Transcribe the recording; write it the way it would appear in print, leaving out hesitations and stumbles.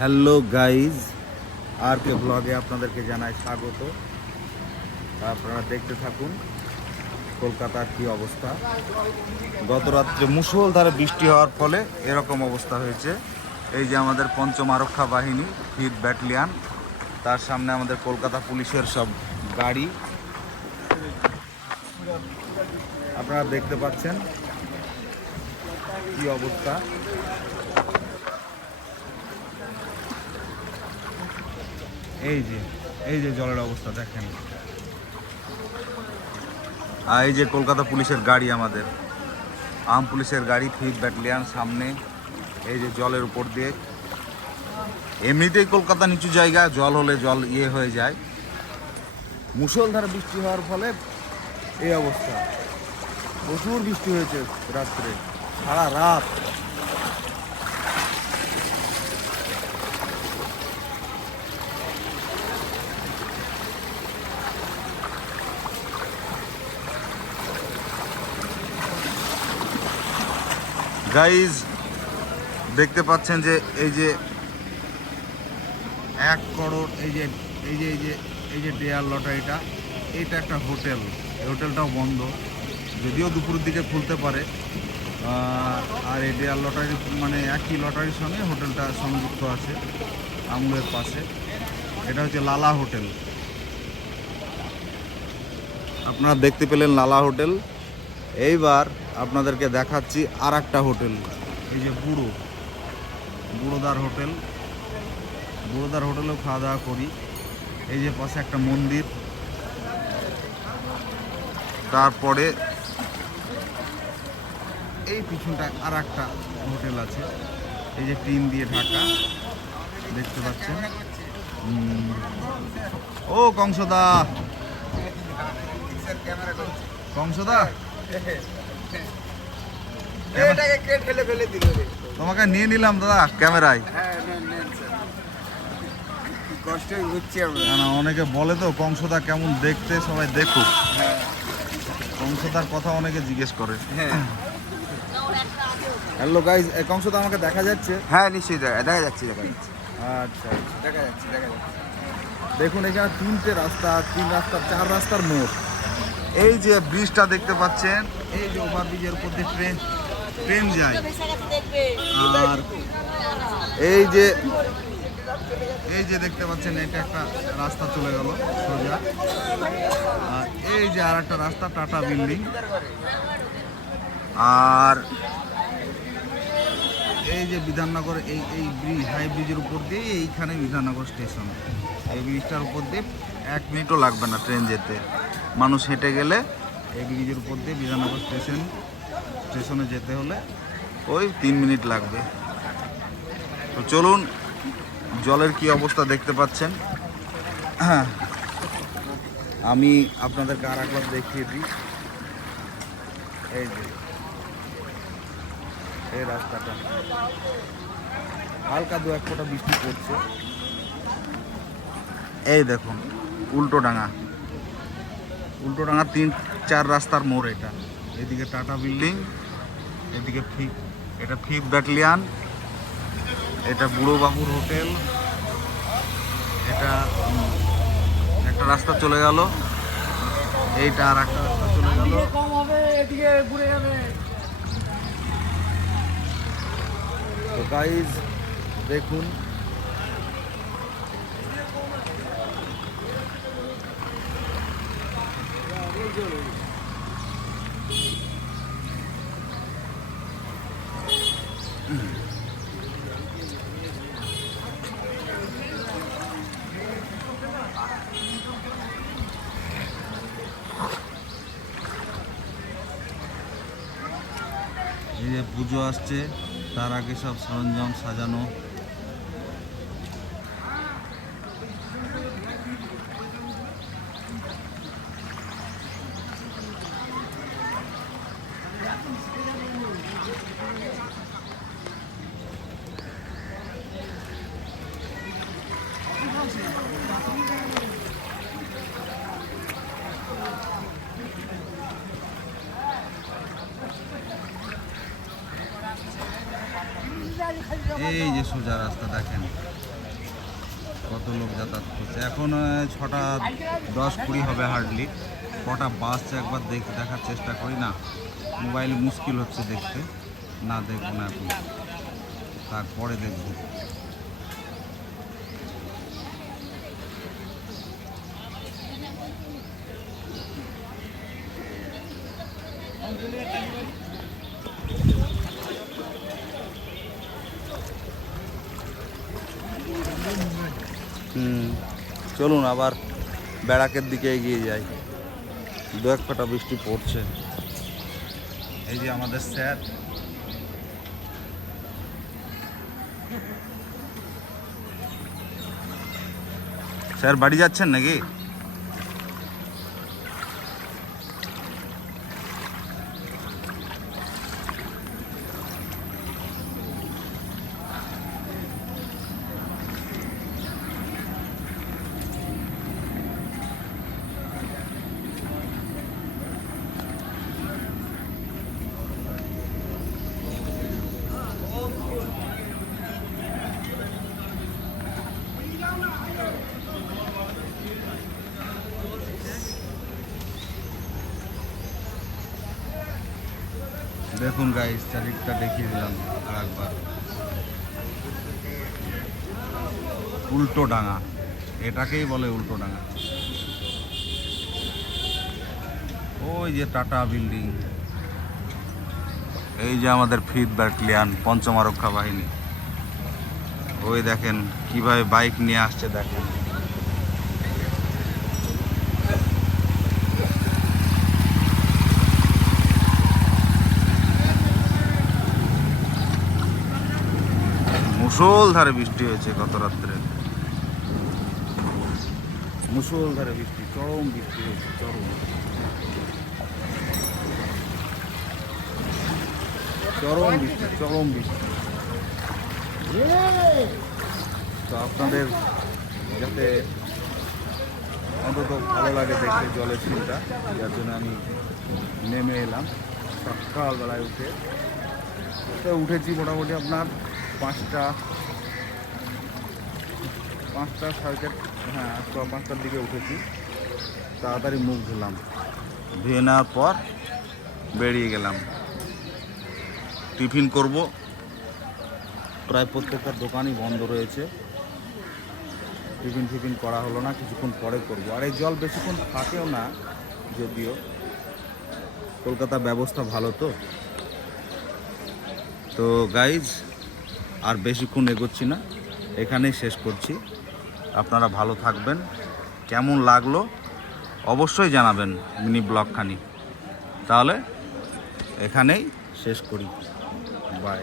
Hello guys, আর কে ব্লগে আপনাদেরকে জানাই স্বাগত। আপনারা দেখতে থাকুন কলকাতার কি অবস্থা। গত রাত্রে মুষলধারে বৃষ্টি হওয়ার ফলে এরকম অবস্থা হয়েছে। এই যে আমাদের পঞ্চম আরক্ষা বাহিনী 5th ব্যাটালিয়ান, তার সামনে আমাদের কলকাতা পুলিশের সব গাড়ি আপনারা দেখতে পাচ্ছেন কি অবস্থা। এই যে জলের অবস্থা দেখেন। আর এই যে কলকাতা পুলিশের গাড়ি, আমাদের আর্ম পুলিশের গাড়ি 5th ব্যাটালিয়ান সামনে। এই যে জলের উপর দিয়ে, এমনিতেই কলকাতা নিচু জায়গা, জল হলে জল হয়ে যায়। মুষলধারে বৃষ্টি হওয়ার ফলে এই অবস্থা। প্রচুর বৃষ্টি হয়েছে রাত্রে, সারা রাত। গাইজ দেখতে পাচ্ছেন যে এই যে 1 করোড়, এই যে ডেয়ার লটারিটা, এটা একটা হোটেল। এই হোটেলটাও বন্ধ, যদিও দুপুরের দিকে খুলতে পারে। আর এই ডেয়ার লটারি মানে একই লটারির সঙ্গে হোটেলটা সংযুক্ত আছে আমুলের পাশে। এটা হচ্ছে লালা হোটেল। আপনারা দেখতে পেলেন লালা হোটেল। এইবার আপনাদেরকে দেখাচ্ছি আর একটা হোটেল। এই যে বুড়োদার হোটেল। বুড়োদার হোটেলেও খাওয়া দাওয়া করি। এই যে পাশে একটা মন্দির, তারপরে এই পিছনটা আর একটা হোটেল আছে। এই যে টিন দিয়ে ঢাকা, দেখতে পাচ্ছেন। ও কংসদা, কংসদা তোমাকে নিয়ে নিলাম দাদা ক্যামেরায়। অনেকে বলে তো কংসদা কেমন দেখতে, সবাই দেখুক। কংসদার কথা অনেকে জিজ্ঞেস করে। হ্যালো গাইজ, কংসদা আমাকে দেখা যাচ্ছে? হ্যাঁ নিশ্চয়ই দেখা যাচ্ছে। আচ্ছা, দেখা যাচ্ছে। দেখুন এখানে 3টে রাস্তা, 4 রাস্তার মোড়। এই যে ব্রিজটা দেখতে পাচ্ছেন, এই যে ওভারব্রিজের উপর দিয়ে ট্রেন যায়। আর এই যে দেখতে পাচ্ছেন, এটা একটা রাস্তা চলে গেল সোজা। আর এই যে আর একটা রাস্তা, টাটা বিল্ডিং। আর এই যে বিধাননগর, এই ব্রিজ, হাই ব্রিজের উপর দিয়ে এইখানে বিধাননগর স্টেশন। এই ব্রিজটার উপর দিয়ে 1 মিনিটও লাগবে না ট্রেন যেতে। মানুষ হেঁটে গেলে এই ব্রিজের উপর দিয়ে বিধাননগর স্টেশনে যেতে হলে ওই 3 মিনিট লাগবে। তো চলুন, জলের কি অবস্থা দেখতে পাচ্ছেন। হ্যাঁ, আমি আপনাদেরকে আর একবার দেখিয়ে দিই। এই যে এই রাস্তাটা, হালকা 2-1 ফোঁটা বৃষ্টি পড়ছে। এই দেখুন উল্টোডাঙা 3-4 রাস্তার মোড় এটা। এদিকে টাটা বিল্ডিং, এদিকে এটা 5th ব্যাটালিয়ান, এটা বুড়োবাবুর হোটেল। এটা একটা রাস্তা চলে গেল, এইটা আর একটা রাস্তা চলে গেল। তো গাইজ দেখুন, এই যে পুজো আসছে, তার আগে সব সরঞ্জাম সাজানো। এই যে সোজা রাস্তা দেখেন। কত লোক যাতায়াত করছে। এখন 6:10-20 হবে হার্ডলি। কটা বাস একবার দেখার চেষ্টা করি না, মোবাইল মুশকিল হচ্ছে দেখতে, না দেখবো না এখন, তারপরে দেখবো। চলুন আবার ব্যারাকের দিকে এগিয়ে যাই। দু এক ফোঁটা বৃষ্টি পড়ছে। এই যে আমাদের স্যার, স্যার বাড়ি যাচ্ছেন নাকি? দেখুন গাইস, চারিদিকটা দেখিয়ে দিলাম আর একবার। উল্টো ডাঙা, এটাকেই বলে উল্টো ডাঙা। ওই যে টাটা বিল্ডিং, এই যে আমাদের 5th ব্যাটালিয়ন 5ম আরক্ষা বাহিনী। ওই দেখেন কিভাবে বাইক নিয়ে আসছে, দেখেন। মুষলধারে বৃষ্টি হয়েছে গত রাত্রে, মুষলধারে বৃষ্টি, চরম বৃষ্টি হয়েছে, চরম চরম বৃষ্টি, চরম বৃষ্টি। তো আপনাদের যাতে অন্তত ভালো লাগে দেখতে জলের সিনটা, যার জন্য আমি নেমে এলাম সকালবেলায় উঠে। তো উঠেছি মোটামুটি আপনার 5টা 5:30, হ্যাঁ 5টার দিকে উঠেছি। তাড়াতাড়ি মুখ ধুলাম, ধুয়ে নেওয়ার পর বেরিয়ে গেলাম। টিফিন করব, প্রায় প্রত্যেকটা দোকানই বন্ধ রয়েছে। টিফিন করা হলো না, কিছুক্ষণ পরে করব। আর এই জল বেশিক্ষণ থাকেও না, যদিও কলকাতার ব্যবস্থা ভালো। তো গাইজ আর বেশিক্ষণ এগোচ্ছি না, এখানেই শেষ করছি। আপনারা ভালো থাকবেন। কেমন লাগলো অবশ্যই জানাবেন মিনি ব্লগখানি। তাহলে এখানেই শেষ করি, বাই।